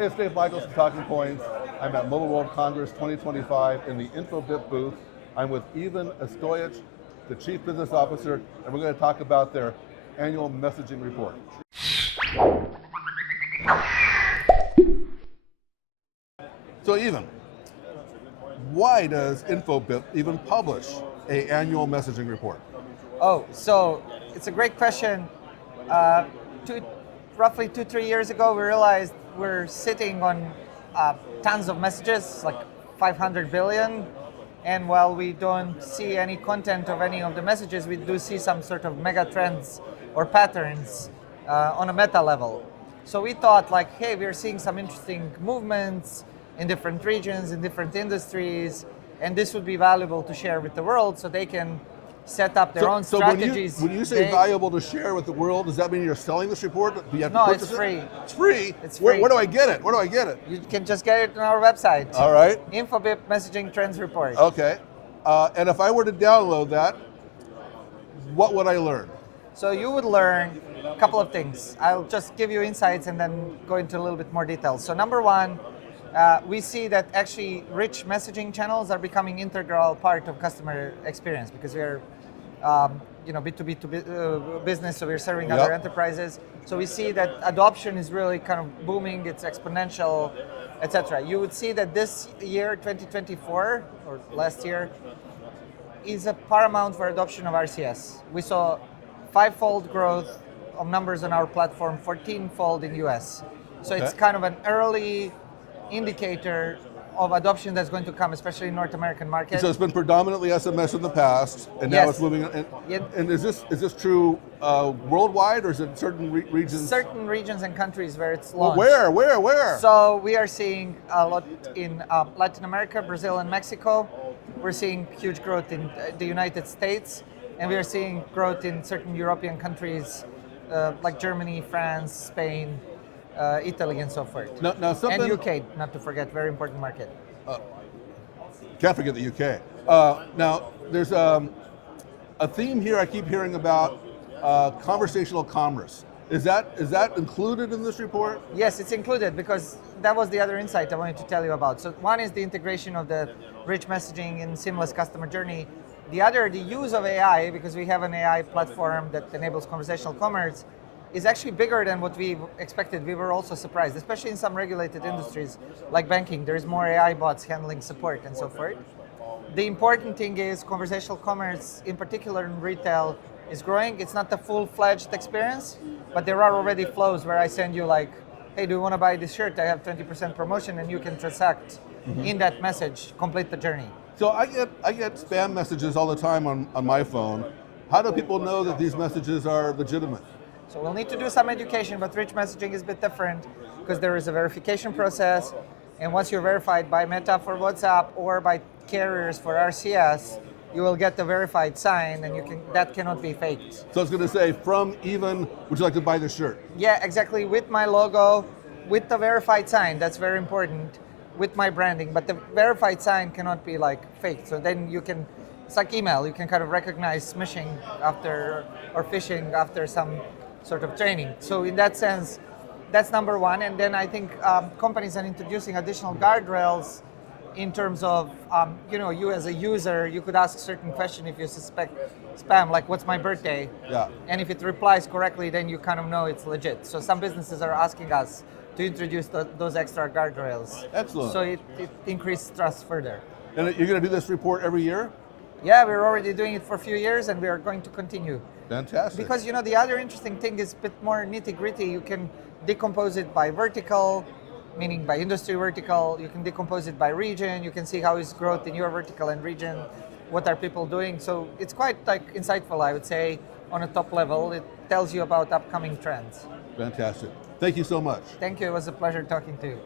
Hey, it's Dave Michaels from Talking Points. I'm at Mobile World Congress 2025 in the Infobip booth. I'm with Ivan Ostojic, the Chief Business Officer, and we're going to talk about their annual messaging report. So Ivan, why does Infobip even publish an annual messaging report? Oh, so it's a great question. Roughly 2-3 years ago, we realized we're sitting on tons of messages, like 500 billion. And while we don't see any content of any of the messages, we do see some sort of mega trends or patterns on a meta level. So we thought like, hey, we're seeing some interesting movements in different regions, in different industries, and this would be valuable to share with the world so they can set up their own strategies. So when you say valuable to share with the world, does that mean you're selling this report? Do you have to No, purchase it's free. it? It's free? It's free. Where do I get it? Where do I get it? You can just get it on our website. All right. Infobip Messaging Trends Report. Okay. And if I were to download that, what would I learn? So you would learn a couple of things. I'll just give you insights and then go into a little bit more detail. So number one, we see that actually rich messaging channels are becoming integral part of customer experience because we're B2B business, so we're serving other enterprises. So we see that adoption is really kind of booming, it's exponential, etc. You would see that this year, 2024, or last year, is a paramount for adoption of RCS. We saw 5-fold growth of numbers on our platform, 14-fold in US. So it's kind of an early indicator of adoption that's going to come, especially in North American market. So it's been predominantly SMS in the past, and now it's moving. And is this true worldwide, or is it certain regions? Certain regions and countries where it's launched. Well, where? So we are seeing a lot in Latin America, Brazil, and Mexico. We're seeing huge growth in the United States, and we are seeing growth in certain European countries like Germany, France, Spain, Italy, and so forth. And UK, not to forget, very important market. Can't forget the UK. Now, there's a theme here I keep hearing about, conversational commerce. Is that included in this report? Yes, it's included because that was the other insight I wanted to tell you about. So one is the integration of the rich messaging and seamless customer journey. The other, the use of AI, because we have an AI platform that enables conversational commerce, is actually bigger than what we expected. We were also surprised, especially in some regulated industries like banking. There's more AI bots handling support and so forth. The important thing is conversational commerce, in particular in retail, is growing. It's not the full-fledged experience, but there are already flows where I send you like, hey, do you want to buy this shirt? I have 20% promotion, and you can transact in that message, complete the journey. So I get spam messages all the time on my phone. How do people know that these messages are legitimate? So we'll need to do some education, but rich messaging is a bit different because there is a verification process, and once you're verified by Meta for WhatsApp or by carriers for RCS, you will get the verified sign, and that cannot be faked. So it's going to say, from Ivan, would you like to buy this shirt? Yeah, exactly, with my logo, with the verified sign, that's very important, with my branding, but the verified sign cannot be like faked. So then it's like email, you can kind of recognize smishing after, or phishing after some sort of training. So in that sense, that's number one. And then I think companies are introducing additional guardrails in terms of, you as a user, you could ask certain question if you suspect spam, like what's my birthday? Yeah. And if it replies correctly, then you kind of know it's legit. So some businesses are asking us to introduce those extra guardrails. Excellent. So it increases trust further. And you're going to do this report every year? Yeah, we're already doing it for a few years, and we are going to continue. Fantastic. Because the other interesting thing is a bit more nitty-gritty. You can decompose it by vertical, meaning by industry vertical. You can decompose it by region. You can see how is growth in your vertical and region. What are people doing? So it's quite insightful, I would say, on a top level. It tells you about upcoming trends. Fantastic. Thank you so much. Thank you. It was a pleasure talking to you.